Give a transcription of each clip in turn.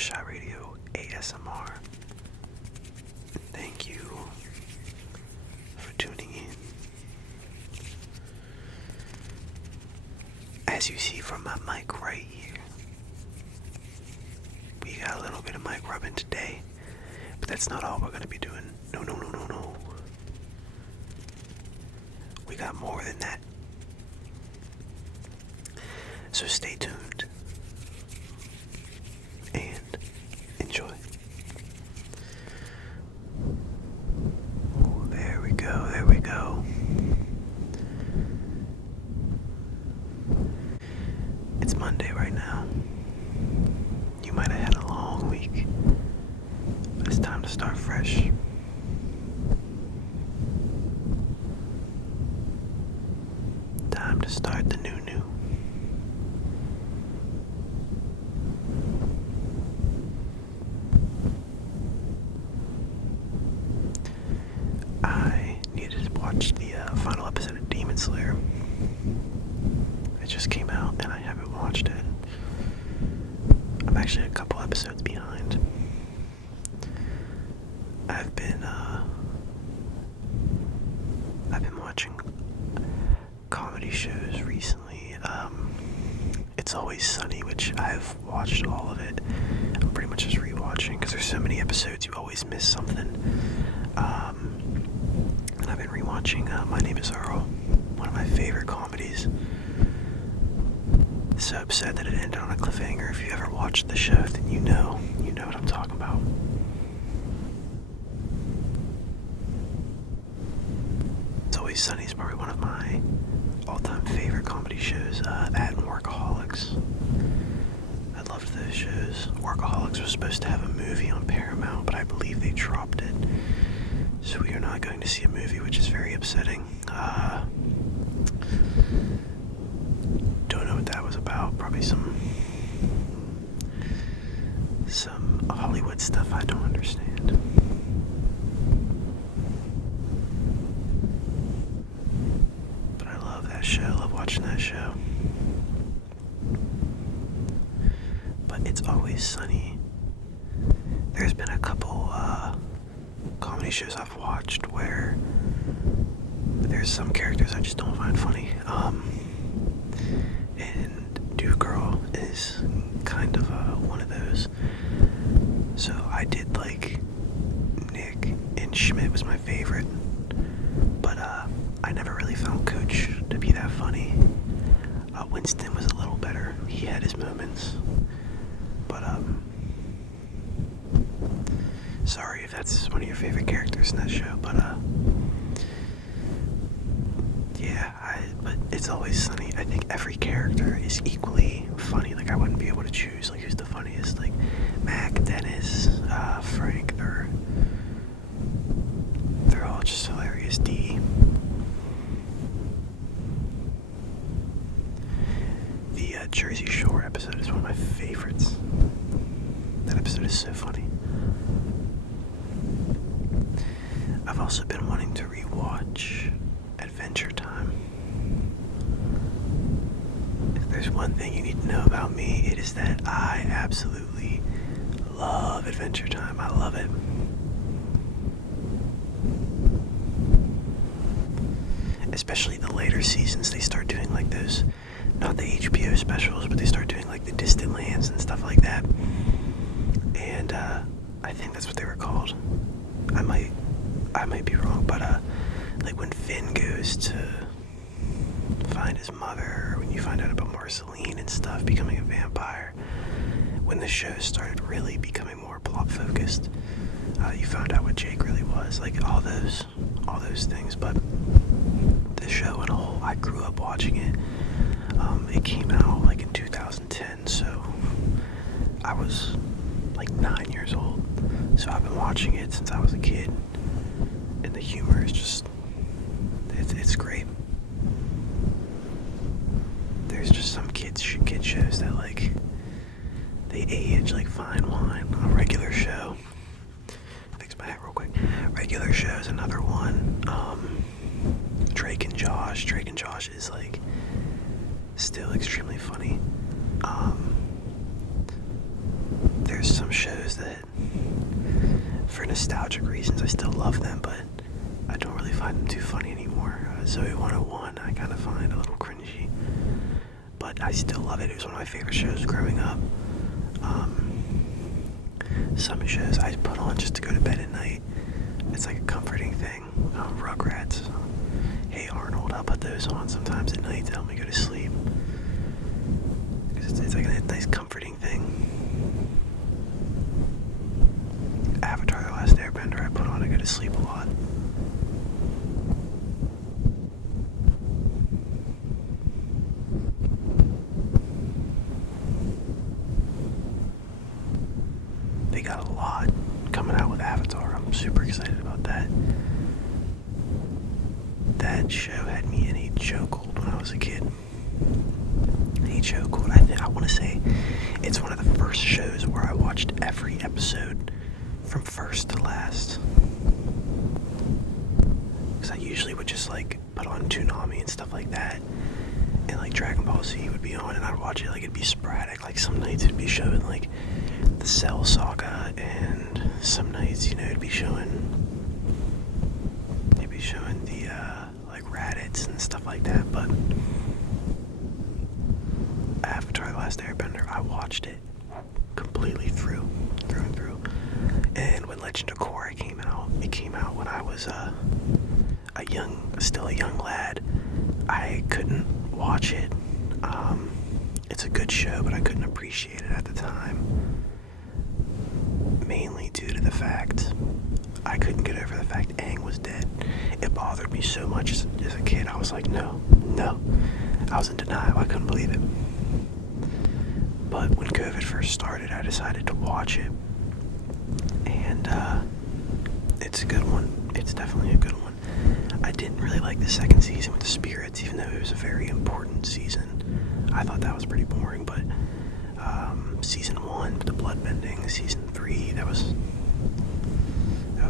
Shot Radio ASMR. And thank you for tuning in. As you see from my mic right here, we got a little bit of mic rubbing today, but that's not all we're going to be doing. No. We got more than that. So stay tuned and enjoy. Oh, there we go. It's Monday right now. You might have had a long week, but it's time to start fresh. Time to start the new. I needed to watch the final episode of Demon Slayer. It just came out and I haven't watched it. I'm actually a couple episodes behind. I've been watching comedy shows recently. It's Always Sunny, which I've watched all of it. I'm pretty much just rewatching because there's so many episodes you always miss something. And I've been rewatching My Name is Earl, one of my favorite comedies. So upset that it ended on a cliffhanger. If you ever watched the show, then you know what I'm talking about. It's Always Sunny is probably one of my all-time favorite comedy shows. That and Workaholics. I loved those shows. Workaholics was supposed to have a movie on Paramount, but I believe they dropped it. So we are not going to see a movie, which is very upsetting. Don't know what that was about. Probably some Hollywood stuff I don't understand. But I love that show. I love watching that show. But It's Always Sunny. There's been a couple comedy shows I've watched where there's some characters I just don't find funny. And Dude Girl is kind of one of those. So I did like Nick, and Schmidt was my favorite. But I never really found Coach to be that funny. Winston was a little better. He had his moments. But sorry if that's one of your favorite characters in that show, but but It's Always Sunny. I think every character is equally funny. Like I wouldn't be able to choose like who's the funniest. Like Mac, Dennis, Frank. They're all just hilarious. Dee. The Jersey Shore episode is one of my favorites. That episode is so funny. I've also been wanting to rewatch Adventure Time. If there's one thing you need to know about me, it is that I absolutely love Adventure Time. I love it. Especially the later seasons, they start doing like those, not the HBO specials, but they start doing like the Distant Lands and stuff like that. And I think that's what they were called. I might be wrong, but like when Finn goes to find his mother, when you find out about Marceline and stuff becoming a vampire, when the show started really becoming more plot focused, you found out what Jake really was, like all those things. But the show in a whole, I grew up watching it. It came out like in 2010, so I was like 9 years old. So I've been watching it since I was a kid, and the humor is just, it's great. There's just some kid shows that like, they age like fine wine. A regular show, fix my hat real quick. Regular show is another one. Drake and Josh is like still extremely funny. There's some nostalgic reasons, I still love them, but I don't really find them too funny anymore. Zoe 101, I kind of find a little cringy, but I still love it. It was one of my favorite shows growing up. Some shows I put on just to go to bed at night. It's like a comforting thing. Rugrats, Hey Arnold, I'll put those on sometimes at night to help me go to sleep. It's like a nice comforting thing. Avatar: The Last Airbender I put on to go to sleep a lot. They got a lot coming out with Avatar. I'm super excited about that. That show had me in a chokehold when I was a kid. A chokehold. I want to say it's one of the first shows where I watched every episode from first to last. Because I usually would just like put on Toonami and stuff like that. And like Dragon Ball Z would be on and I'd watch it. Like it'd be sporadic. Like some nights it'd be showing like the Cell Saga, and some nights, it'd be showing the like Raditz and stuff like that. But Avatar: The Last Airbender, I watched it completely through and through. And when Legend of Korra came out, it came out when I was still a young lad. I couldn't watch it. It's a good show, but I couldn't appreciate it at the time. Mainly due to the fact I couldn't get over the fact Aang was dead. It bothered me so much as a kid. I was like, no. I was in denial. I couldn't believe it. But when COVID first started, I decided to watch it. And it's a good one. It's definitely a good one. I didn't really like the second season with the spirits, even though it was a very important season. I thought that was pretty boring, but season 1 with the bloodbending, season 3, that was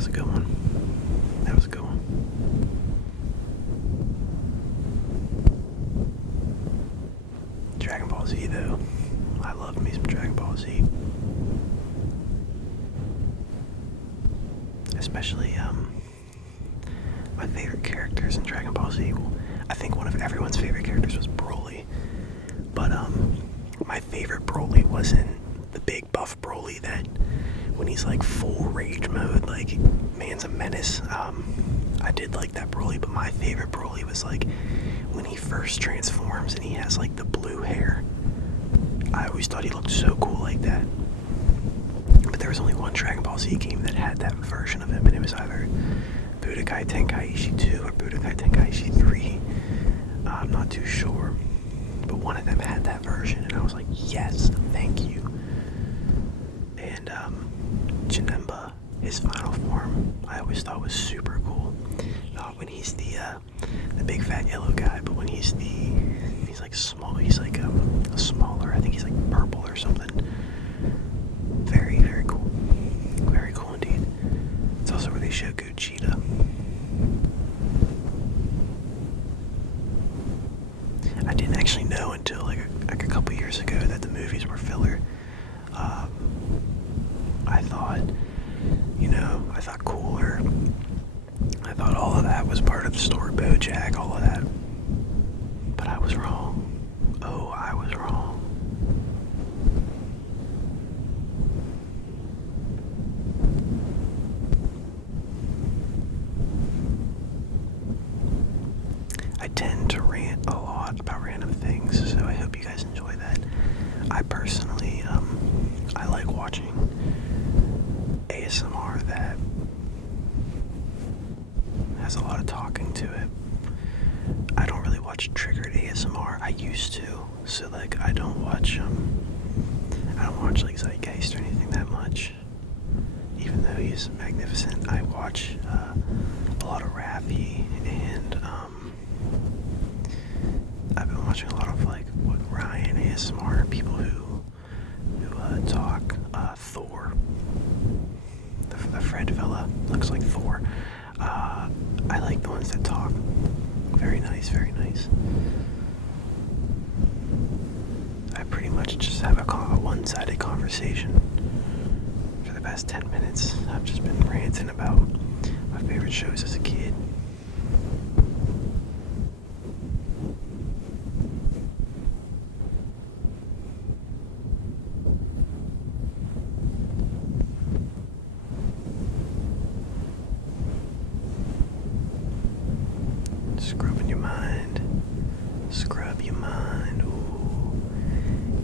a good one. That was a good one. Dragon Ball Z though. I love me some Dragon Ball Z. Especially my favorite characters in Dragon Ball Z. Well, I think one of everyone's favorite characters was Broly. But my favorite Broly wasn't the big buff Broly that when he's like full rage mode, like man's a menace. I did like that Broly, but my favorite Broly was like when he first transforms and he has like the blue hair. I always thought he looked so cool like that. But there was only one Dragon Ball Z game that had that version of him, and it was either Budokai Tenkaichi 2 or Budokai Tenkaichi 3. I'm not too sure. But one of them had that version, and I was like, yes, thank you. And Janemba, his final form, I always thought was super cool. Not when he's the big fat yellow guy, but when he's like small, he's like smaller. I think he's like purple or something. Very, very cool. Very cool indeed. It's also where they show Gogeta. I didn't actually know until like a couple years ago that the movies were filler. I thought Cooler. I thought all of that was part of the story, BoJack, all of that. But I was wrong. Oh, I was wrong. I tend to rant a lot about random things, so I hope you guys enjoy that. I personally, I like watching ASMR that has a lot of talking to it. I don't really watch triggered ASMR. I used to, so like I don't watch like Zeitgeist or anything that much. Even though he's magnificent, I watch a lot of Raffi, and I've been watching a lot of like Ryan ASMR, people who talk. Thor, the Fred fella looks like Thor. I like the ones that talk. Very nice, very nice. I pretty much just have a one-sided conversation for the past 10 minutes. I've just been ranting. ranting about my favorite shows as a kid. Scrubbing your mind. Scrub your mind. Ooh.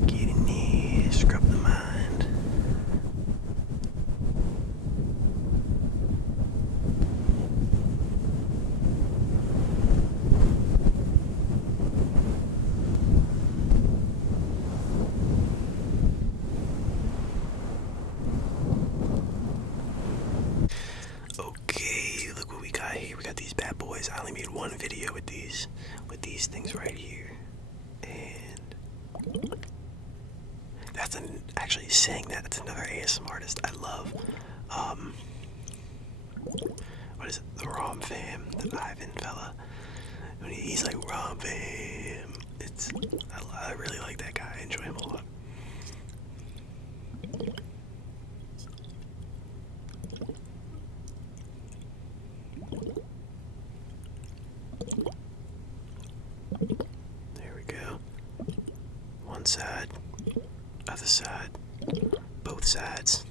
Get in there. Scrub the mind. Okay, look what we got here. We got these bad boys. I only made one video with these things right here. And actually saying that's another ASMR artist I love. What is it? The Rom Fam, the Ivan fella. When he's like Rom Fam. I really like that guy. I enjoy him a lot. There we go. One side, other side, both sides.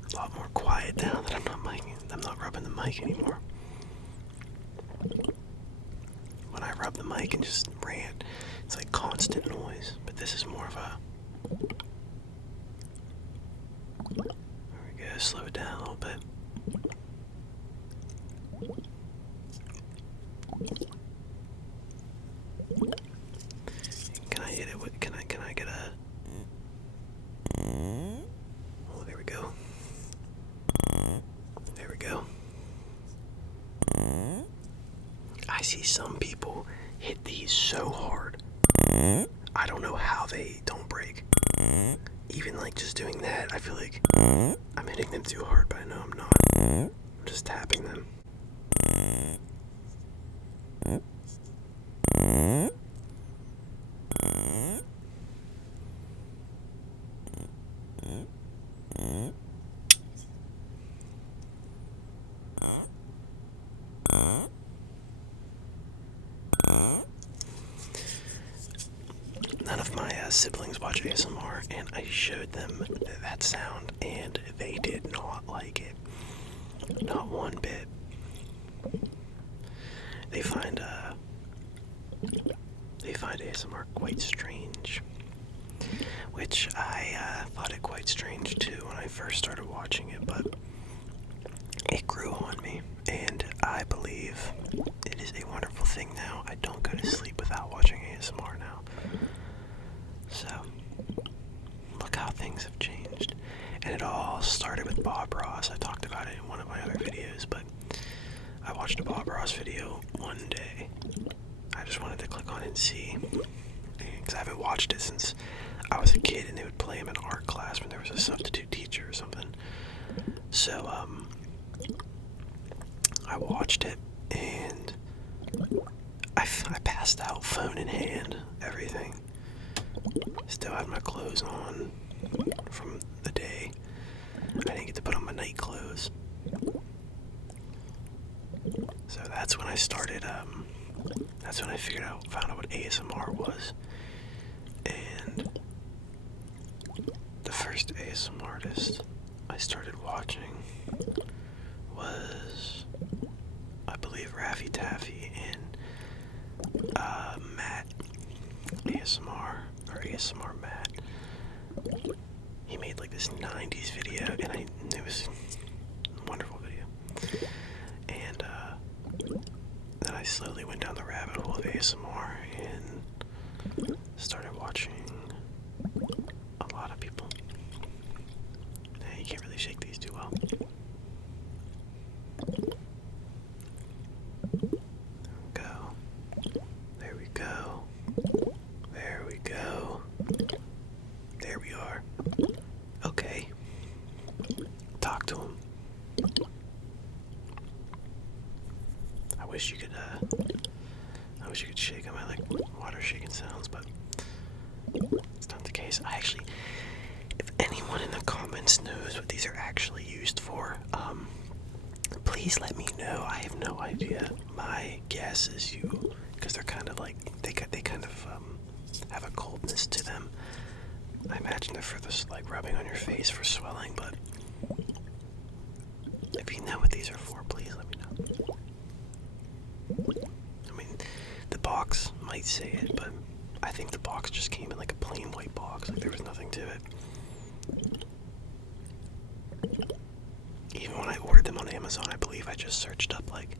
A lot more quiet now that I'm not rubbing the mic anymore. When I rub the mic and just rant, it's like constant noise, but this is more of a... There we go, slow it down a little bit. Can I hit it with, can I get a... Oh, there we go. There we go. I see some people hit these so hard. I don't know how they don't break. Even like just doing that, I feel like I'm hitting them too hard, but I know I'm not. I'm just tapping them. None of my siblings watch ASMR, and I showed them that sound, and they did not like it. Not one bit. They find ASMR quite strange, which I thought it quite strange too when I first started watching it, but it grew on me, and I believe it is a wonderful thing now. I don't go to sleep without watching ASMR now. So, look how things have changed. And it all started with Bob Ross. I talked about it in one of my other videos, but I watched a Bob Ross video one day. I just wanted to click on it and see, because I haven't watched it since I was a kid, and they would play him in art class when there was a substitute teacher or something. So, I watched it, and I passed out, phone in hand, everything. Still had my clothes on from the day. I didn't get to put on my night clothes. So that's when I started, that's when I found out what ASMR was. And the first ASMR artist I started watching was, I believe, Raffy Taffy and Matt ASMR, or ASMR Matt. He made like this 90s video, and it was a wonderful video. And then I slowly went down the rabbit hole of ASMR and started watching a lot of people. You can't really shake these too well. There we go. There we go. There we are. Okay. Talk to him. I wish you could, I wish you could shake them. I like water shaking sounds, but it's not the case. If anyone in the comments knows what these are actually used for, please let me know. I have no idea. My guess is because they're kind of like, they kind of have a coldness to them. I imagine they're for this, like, rubbing on your face for swelling, but if you know what these are for, please let me know. I mean, the box might say it, but I think the box just came in like a plain white box, like there was nothing to it. Even when I ordered them on Amazon, I believe I just searched up like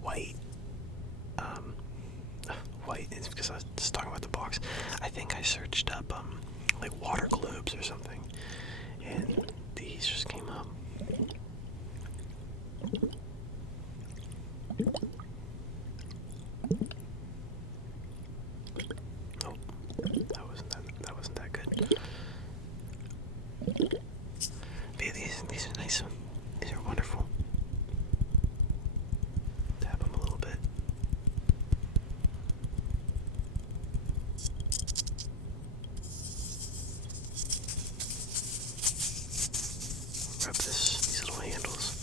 white. White is because I was just talking about the box. I think I searched up like water globes or something, and these just came up. Oh, that wasn't that good. But yeah, these are nice. These are wonderful. Tap them a little bit. Rub these little handles.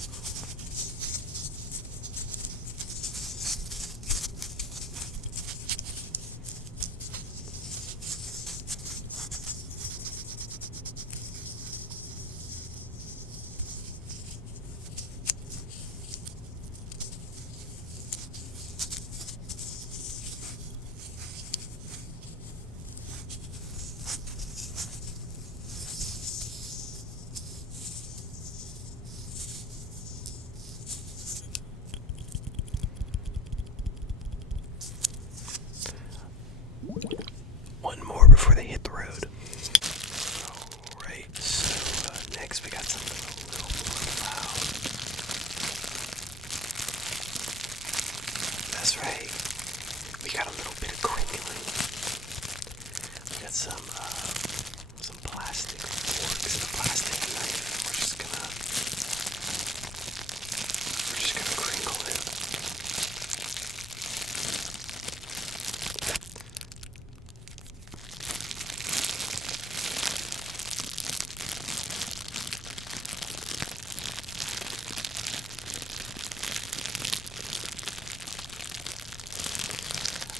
One more before they hit the road. Alright, so next we got something a little more loud. That's right. We got a little bit of crinkling. We got some plastic forks and a plastic knife. We're just gonna crinkle it.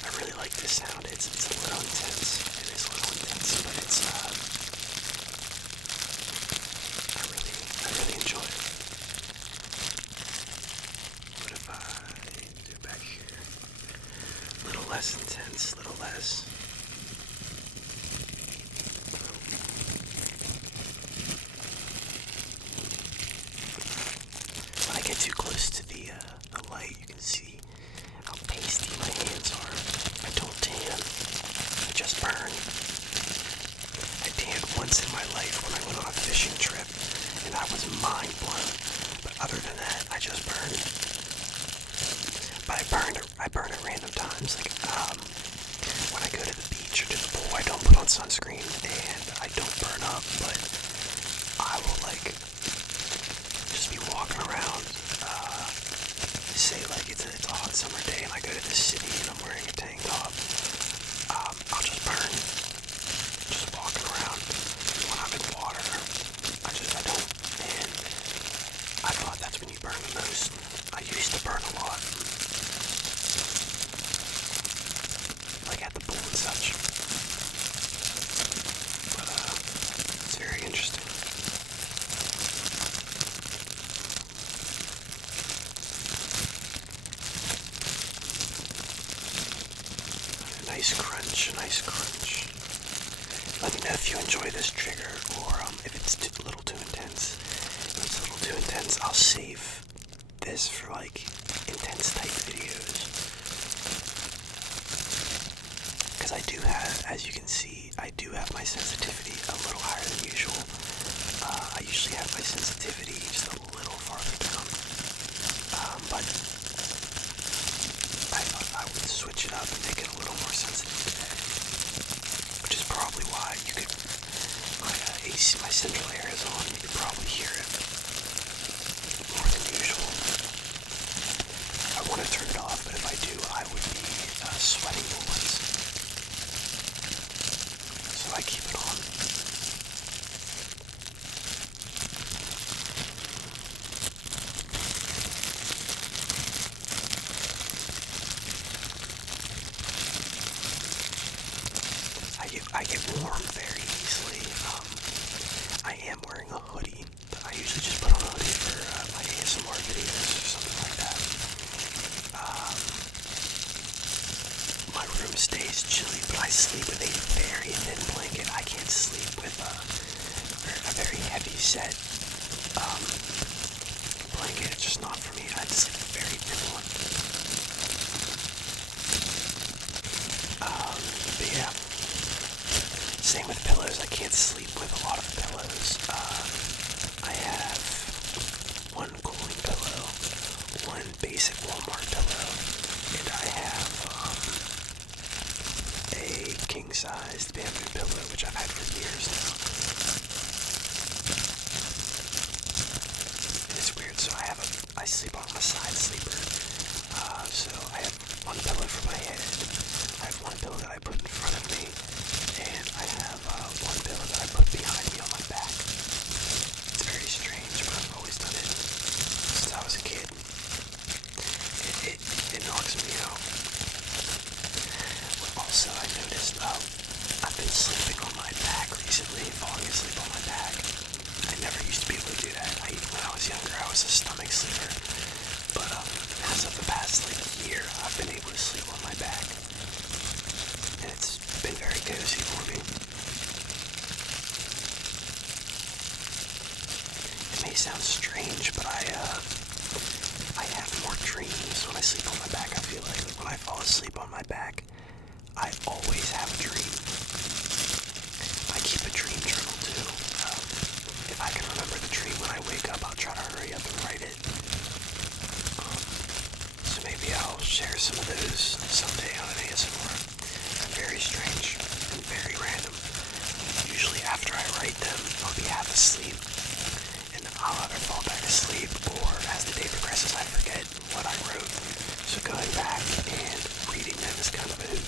I really like this sound. It's a little intense. It is a little intense, but it's I really enjoy it. What if I do it back here? A little less intense, a little less. When I get too close to the light, you can see how pasty my hands are. I don't tan. I just burn. I tanned once in my life when I went on a fishing trip, and I was mind blown. But other than that, I just burn. But I burn at random times. Like when I go to the beach or to the pool, I don't put on sunscreen, and I don't burn up. But I will just be walking around. Say like it's a hot summer day and I go to the city and I'm wearing a tank top, I'll just burn, just walking around. When I'm in water, I don't, and I thought that's when you burn the most. I used to burn a lot, like at the pool and such, but it's very interesting. Nice crunch, nice crunch. Let me know if you enjoy this trigger, or if it's a little too intense. If it's a little too intense, I'll save this for like intense type videos. Because I do have, as you can see, I do have my sensitivity a little higher than usual. I usually have my sensitivity just a little farther down. But I thought I would switch it up and make it a little more sensitive today, which is probably why you could, my central air is on, you could probably hear it more than usual. I want to turn it off, but if I do, I would I get warm very easily. I am wearing a hoodie, but I usually just put on a hoodie for my ASMR videos or something like that. My room stays chilly, but I sleep with a very thin blanket. I can't sleep with a very heavy set blanket. It's just not for me. I just sleep with a very thin one. But yeah, same with pillows. I can't sleep with a lot of pillows. I have one cooling pillow, one basic Walmart pillow, and I have a king-sized bamboo pillow, which I've had for years now. And it's weird, so I sleep on a side sleeper. So I have one pillow for my head, I have one pillow that I put in front of me, and I have one pillow that I put behind me on my back. It's very strange, but I've always done it since I was a kid. It knocks me out. Also, I noticed I've been sleeping on my back recently, falling asleep on my back. I never used to be able to do that. When I was younger, I was a stomach sleeper. But as of the past year, I've been able to sleep on my back. And it's been very cozy for me. It may sound strange, but I have more dreams when I sleep on my back. I feel like when I fall asleep on my back, I always have a dream. I keep a dream journal too. If I can remember the dream when I wake up, I'll try to hurry up and write it. So maybe I'll share some of those someday on an ASMR. It's very strange and very random. Usually after I write them, I'll be half asleep. And I'll either fall back asleep, or as the day progresses, I forget what I wrote. So going back and reading them is kind of a hoot.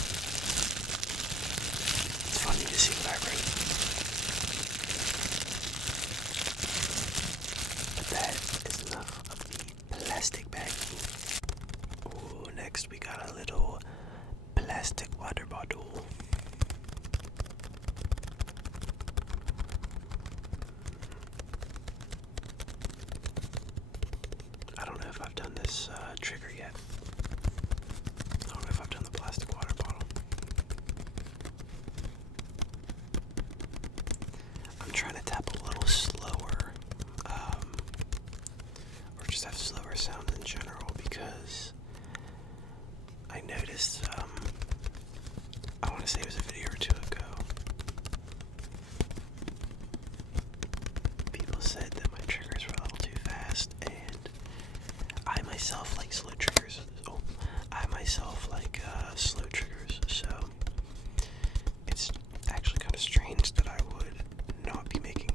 It's funny to see what I wrote. But that is enough of the plastic bag. Ooh, next we got a little plastic water bottle. I don't know if I've done this trigger yet. I don't know if I've done the plastic water bottle. I'm trying to tap a little slower, or just have slower sounds in general, because I noticed, I want to say it was a video or two ago, people said that my triggers were a little too fast, and I myself like slow triggers. Slow triggers, so it's actually kind of strange that I would not be making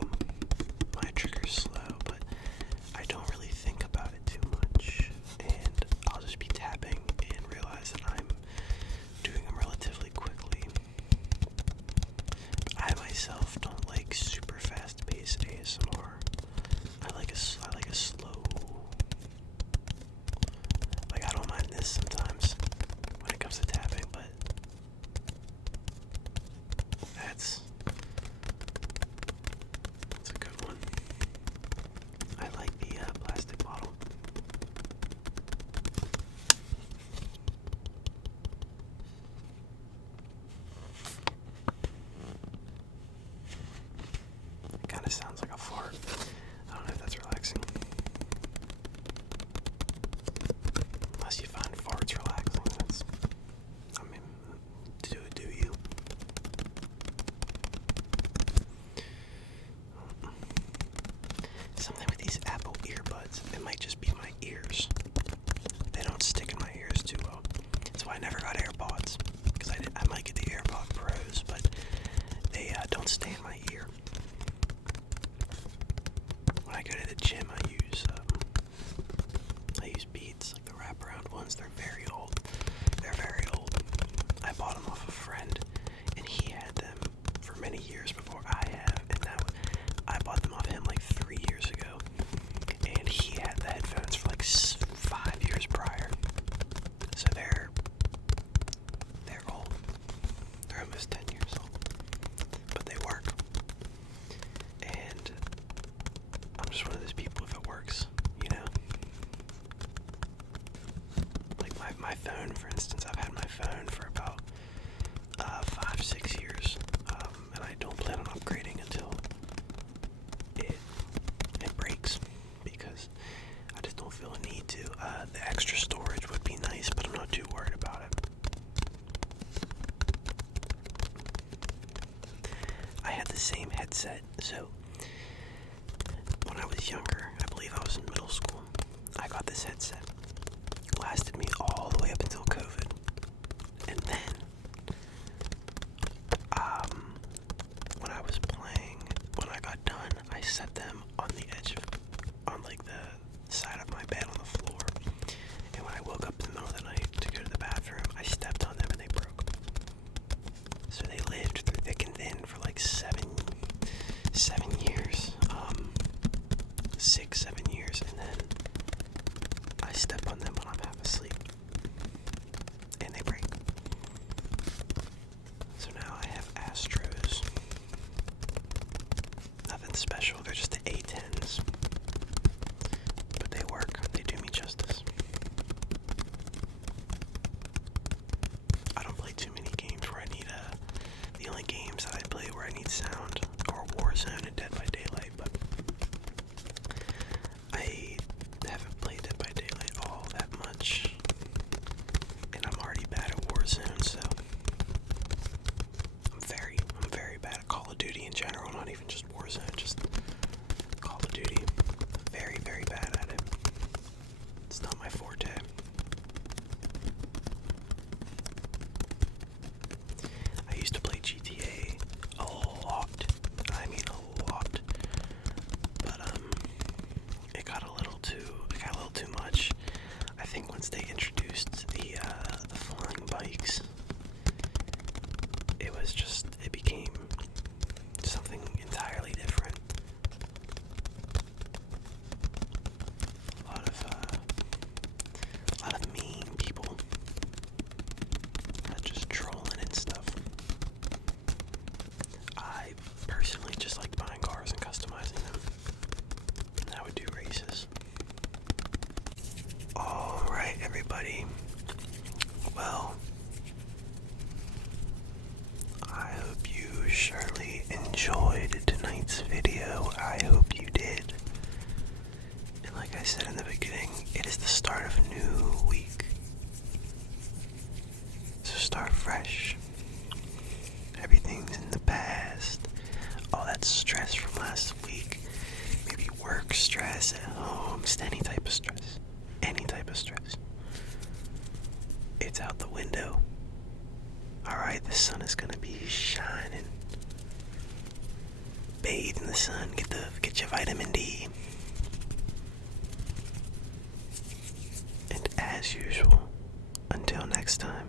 my triggers slow, but I don't really think about it too much, and I'll just be tapping and realize that I'm doing them relatively quickly. But I myself don't like super fast-paced ASMR. I like a slow. Like, I don't mind this sometimes when it comes to tapping, but that's a good one. I like the plastic bottle. It kind of sounds like a fart. I don't know if that's relaxing. Unless you find farts relaxing, do you? Something with these Apple earbuds, it might just be my ears. They don't stick in my ears too well. That's why I never got AirPods, because I might get the AirPod Pros, but they don't stay in my ear. When I go to the gym, I use Beats, like the wraparound ones. They're very old. I bought them off a friend, and he had them for many years before I have, and I bought them off him like 3 years ago, and he had the headphones for like 5 years prior. So they're old. They're almost 10 years old. my phone, for instance, I've had my phone for about 5-6 years, and I don't plan on upgrading until it breaks, because I just don't feel a need to. The extra storage would be nice, but I'm not too worried about it. I had the same headset, so when I was younger, I believe I was in middle school, I got this headset. It lasted me all the way up until COVID. And then, when I was playing, when I got done, I set them on the edge of, on like the side of my bed on the floor. And when I woke up in the middle of the night to go to the bathroom, I stepped on them and they broke. So they lived through thick and thin for like 7 years, 6-7 years, and then I step on them when I'm half asleep, and they break. So now I have Astros. Nothing special, they're just the A10s, but they work, they do me justice. I don't play too many games where I need the only games that I play where I need sound are Warzone and Dead by Daylight, but I haven't played Dead by Daylight all that much, and I'm already bad at Warzone, so I'm very bad at Call of Duty in general, not even just Warzone, just Call of Duty. Very, very bad at it. It's not my forte. I used to play GTA a lot. I mean a lot. But it got a little too much. I think once they introduced the flying bikes, it became something entirely different. A lot of mean people just trolling and stuff. I personally just like buying cars and customizing them, and I would do races. Alright, everybody. Well, I hope you surely enjoyed tonight's video. I hope you did. And like I said in the beginning, it is the start of a new week. So start fresh. Everything's in the past. All that stress from last week, maybe work stress at home, just any type of stress. Any type of stress. It's out the window. Alright, the sun is gonna be shining. Bathe in the sun, get your vitamin D. And as usual, until next time,